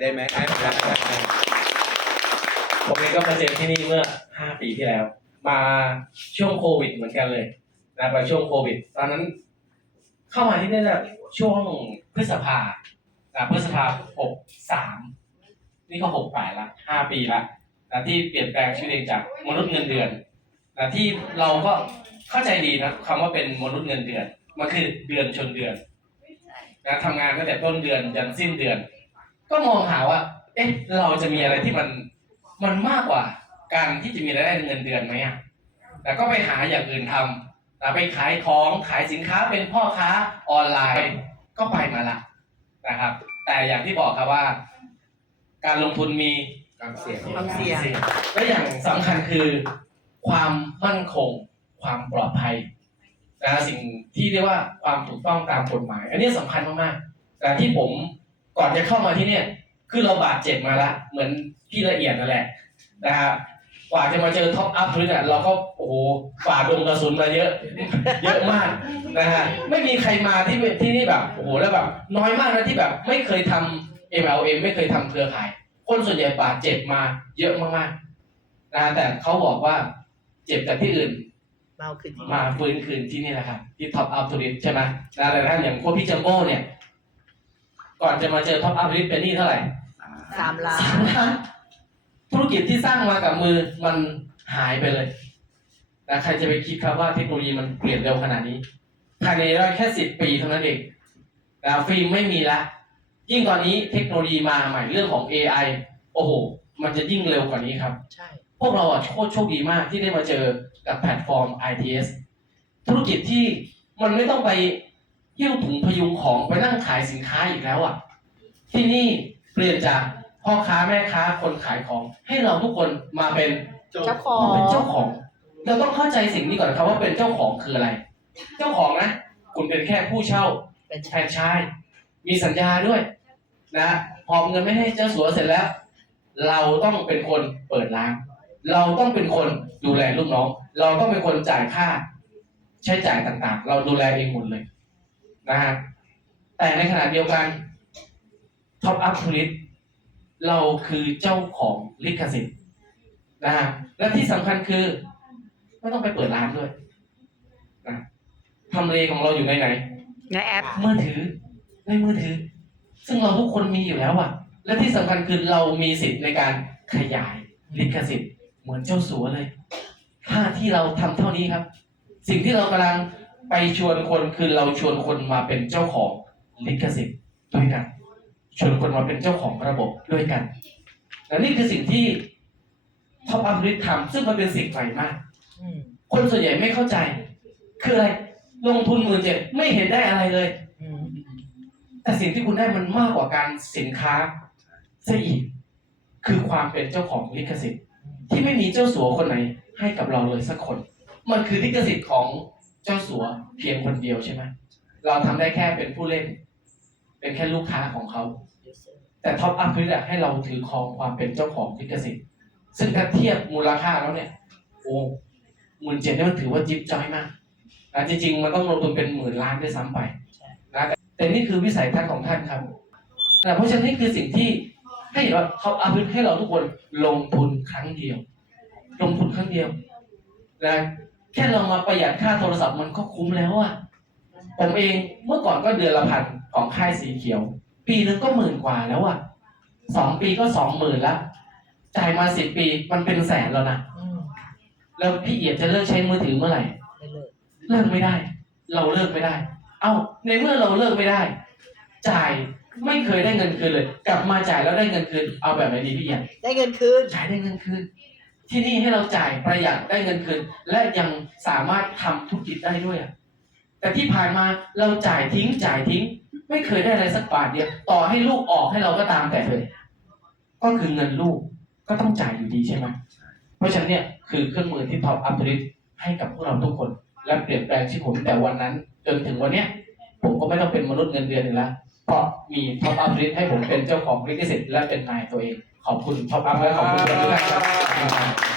ได้ไหมได้ไหมได้ได้ไหมผมเองก็มาเจอที่นี่เมื่อ 5 ปีที่แล้ว มาช่วงโควิดเหมือนกันเลยนะมาช่วงโควิด ตอนนั้น เข้ามาที่นี่เนี่ยช่วงพฤษภานะพฤษภาหกสามนี่ก็หกแปดละห้าปีละนะที่เปลี่ยนแปลงชีวิตเองจากมนุษย์เงินเดือนนะที่เราก็เข้าใจดีนะคำว่าเป็นมนุษย์เงินเดือน มันคือเดือนชนเดือนนะทำงานตั้งแต่ต้นเดือนยันสิ้นเดือน ก็มองหาว่า เอ๊ะ เราจะมีอะไรที่มัน มันมากกว่า การที่จะมีรายได้เงินเดือนไหมอะแต่ก็ไปหาอย่างอื่นทำแต่ไปขายของขายสินค้าเป็นพ่อค้าออนไลน์ ก็ไปมาละนะครับ แต่อย่างที่บอกครับว่า การลงทุนมีความเสี่ยงความเสี่ยง และอย่างสำคัญคือ ความมั่นคง ความปลอดภัยนะสิ่งที่เรียกว่าความถูกต้องตามกฎหมาย อันนี้สำคัญมากๆแต่ที่ผม ก่อนจะเข้ามาที่เนี่ยคือเราบาดเจ็บมาละ เหมือนพี่ละเอียดนั่นแหละนะครับกว่าจะมาเจอท็อปอัพพื้นอะเราก็โอ้โหฝ่าดงกระสุนมาเยอะ เยอะมากนะฮะไม่มีใครมาที่ที่นี่แบบโอ้โหแล้วแบบน้อยมากนะที่แบบไม่เคยทำ MLM ไม่เคยทำเครือข่าย คนส่วนใหญ่บาดเจ็บมาเยอะมากๆนะแต่เขาบอกว่าเจ็บจากที่อื่นเมาขึ้นที่มาฟื้นคืนที่นี่แหละครับที่ท็อปอัพทูริสใช่ไหมนะแต่ถ้าอย่างพวกพี่จัมโบ้เนี่ย ก่อนจะมาเจอท็อปอัพทูริสเป็นหนี่เท่าไหร่สามล้าสานมล้าน ธุรกิจที่สร้างมากับมือมันหายไปเลยนะใครจะไปคิดครับว่าเทคโนโลยีมันเปลี่ยนเร็วขนาดนี้ภายในรแค่สิบปีเท่านั้นเองนะฟิล์มไม่มีละ ยิ่งตอนนี้เทคโนโลยีมาใหม่เรื่องของ AI โอ้โห มันจะยิ่งเร็วกว่านี้ครับ ใช่ พวกเราอะโคตรโชคดีมากที่ได้มาเจอกับแพลตฟอร์ม ITS ธุรกิจที่มันไม่ต้องไป หิ้วถุงพยุงของไปนั่งขายสินค้าอีกแล้วอะ ที่นี่เปลี่ยนจากพ่อค้าแม่ค้าคนขายของ ให้เราทุกคนมาเป็นเจ้าของมาเป็นเจ้าของ เราต้องเข้าใจสิ่งนี้ก่อนครับว่าเป็นเจ้าของคืออะไร เจ้าของนะ คุณเป็นแค่ผู้เช่าเป็นแฟรนไชส์มีสัญญาด้วย นะหอบเงินไม่ให้เจ้าสัวเสร็จแล้ว เราต้องเป็นคนเปิดร้าน เราต้องเป็นคนดูแลลูกน้อง เราต้องเป็นคนจ่ายค่า ใช้จ่ายต่างๆ เราดูแลเองหมดเลย นะฮะแต่ในขณะเดียวกันท็อปอัพ u ลิ t เราคือเจ้าของลิขสิทธิ์นะฮะและที่สำคัญคือ ไม่ต้องไปเปิดร้านด้วยนะทำเลของเราอยู่ในไหนในแอปมือถือในมือถือ ซึ่งเราทุกคนมีอยู่แล้วอะและที่สำคัญคือเรามีสิทธิ์ในการขยายลิขสิทธิ์เหมือนเจ้าสัวเลย ถ้าที่เราทำเท่านี้ครับ สิ่งที่เรากำลัง ไปชวนคนคือเราชวนคนมาเป็นเจ้าของลิขสิทธิ์ด้วยกัน ชวนคนมาเป็นเจ้าของระบบด้วยกันและนี่คือสิ่งที่ท็อปอัพริทำซึ่งมันเป็นสิ่งใหม่มากคนส่วนใหญ่ไม่เข้าใจ คืออะไร ลงทุนหมื่นเจ็ดไม่เห็นได้อะไรเลยแต่สิ่งที่คุณได้มันมากกว่าการสินค้าซะอีก คือความเป็นเจ้าของลิขสิทธิ์ ที่ไม่มีเจ้าสัวคนไหนให้กับเราเลยสักคน มันคือลิขสิทธิ์ของ เจ้าสัวเพียงคนเดียวใช่ไหมเราทำได้แค่เป็นผู้เล่น เป็นแค่ลูกค้าของเขา แต่ท็อปอัพพิอะให้เราถือครองความเป็นเจ้าของลิขสิทธิ์ซึ่งถ้าเทียบมูลค่าแล้วเนี่ย โอ้หมื่นเจ็ดนี่ยมันถือว่าจิ๊บจ้อยมากนะจริง ๆ มันต้องลงทุนเป็นหมื่นล้านด้วยซ้ำไปนะแต่แต่นี่คือวิสัยทัศน์ของท่านครับนะเพราะฉะนั้นนี่คือสิ่งที่ให้เราเขาอาพิให้เราทุกคนลงทุนครั้งเดียว ลงทุนครั้งเดียวนะ แค่เรามาประหยัดค่าโทรศัพท์มันก็คุ้มแล้วอะผมเองเมื่อก่อนก็เดือนละพันของค่ายสีเขียว ปีนึงก็หมื่นกว่าแล้วอะสองปีก็สองหมื่นละจ่ายมาสิบปีมันเป็นแสนแล้วนะอืมแล้วพี่เอียดจะเลิกใช้มือถือเมื่อไหร่ได้เลยเลิกไม่ได้ เราเลิกไม่ได้ เอ้าในเมื่อเราเลิกไม่ได้ จ่ายไม่เคยได้เงินคืนเลย กลับมาจ่ายแล้วได้เงินคืน เอาแบบไหนดีพี่เอียดได้เงินคืนจ่ายได้เงินคืน ที่นี่ให้เราจ่ายประหยัดได้เงินคืนและยังสามารถทำธุรกิจได้ด้วย แต่ที่ผ่านมาเราจ่ายทิ้งจ่ายทิ้ง ไม่เคยได้อะไรสักบาทเดียว ต่อให้ลูกออกให้เราก็ตามแต่เลย ก็คือเงินลูกก็ต้องจ่ายอยู่ดีใช่ไหมเพราะฉะนั้นเนี่ยคือเครื่องมือที่ท็อปอัพริให้กับพวกเราทุกคน และเปลี่ยนแปลงชีวิตผมแต่วันนั้น จนถึงวันเนี้ยผมก็ไม่ต้องเป็นมนุษย์เงินเดือนอีกแล้วเพราะมีท็อปอัพริให้ผมเป็นเจ้าของลิขสิทธิ์และเป็นนายตัวเอง ขอบคุณท็อปอัพและขอบคุณทุกท่านครับ